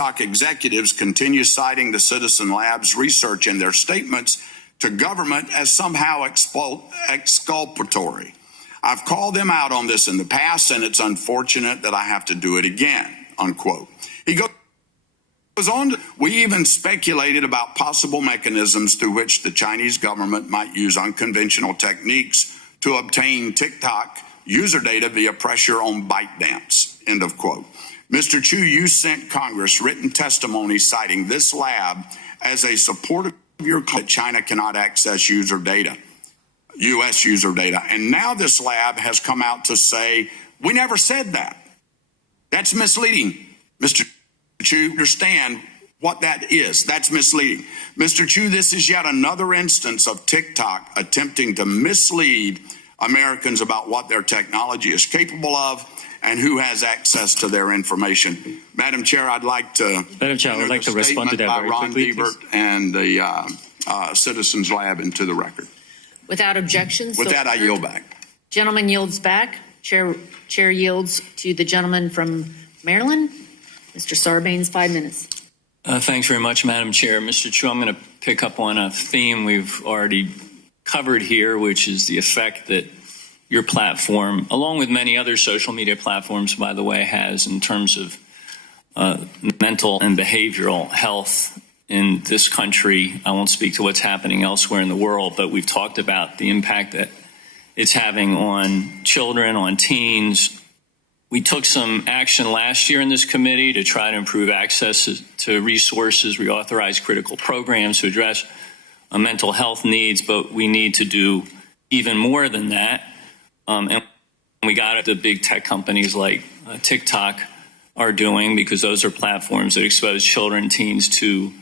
TikTok executives continue citing the Citizen Labs research in their statements to government as somehow exculpatory. I've called them out on this in the past, and it's unfortunate that I have to do it again, unquote. He goes on, we even speculated about possible mechanisms through which the Chinese government might use unconventional techniques to obtain TikTok user data via pressure on ByteDance, end of quote. Mr. Chu, you sent Congress written testimony citing this lab as a support of your claim that China cannot access user data, U.S. user data. And now this lab has come out to say, we never said that. That's misleading. Mr. Chu, understand what that is. That's misleading. Mr. Chu, this is yet another instance of TikTok attempting to mislead Americans about what their technology is capable of and who has access to their information. Madam Chair, I'd like to respond to that by very Ron quickly, Liebert and the Citizens Lab into the record. Without objections. With that, I yield back. Gentleman yields back. Chair yields to the gentleman from Maryland. Mr. Sarbanes, 5 minutes. Thanks very much, Madam Chair. Mr. Chu, I'm going to pick up on a theme we've already covered here, which is the effect that your platform, along with many other social media platforms, by the way, has in terms of mental and behavioral health in this country. I won't speak to what's happening elsewhere in the world, but we've talked about the impact that it's having on children, on teens. We took some action last year in this committee to try to improve access to resources. We authorized critical programs to address mental health needs, but we need to do even more than that. And we got it, the big tech companies like TikTok are doing, because those are platforms that expose children, teens to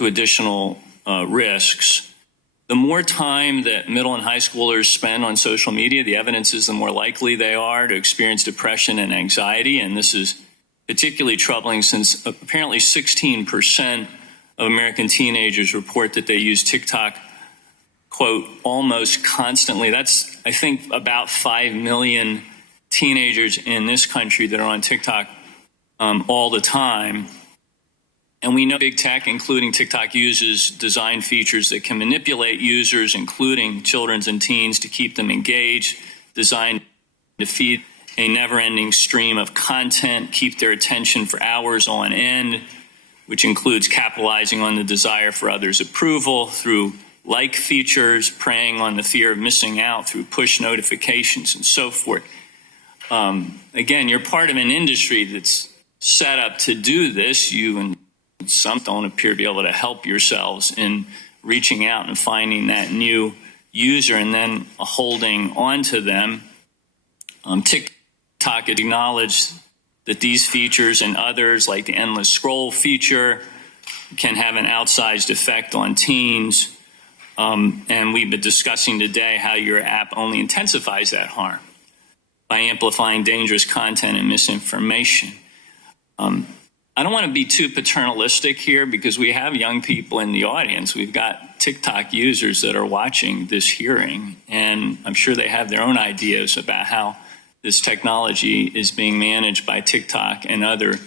additional risks. The more time that middle and high schoolers spend on social media, the evidence is the more likely they are to experience depression and anxiety. And this is particularly troubling since apparently 16% of American teenagers report that they use TikTok, quote, almost constantly. That's, I think, about 5 million teenagers in this country that are on TikTok all the time. And we know big tech, including TikTok, uses design features that can manipulate users, including children and teens, to keep them engaged, designed to feed a never-ending stream of content, keep their attention for hours on end, which includes capitalizing on the desire for others' approval through like features, preying on the fear of missing out through push notifications and so forth. Again, you're part of an industry that's set up to do this. You and some don't appear to be able to help yourselves in reaching out and finding that new user and then holding on to them. TikTok acknowledged that these features and others, like the endless scroll feature, can have an outsized effect on teens. And we've been discussing today how your app only intensifies that harm by amplifying dangerous content and misinformation. I don't want to be too paternalistic here because we have young people in the audience. We've got TikTok users that are watching this hearing, and I'm sure they have their own ideas about how this technology is being managed by TikTok and other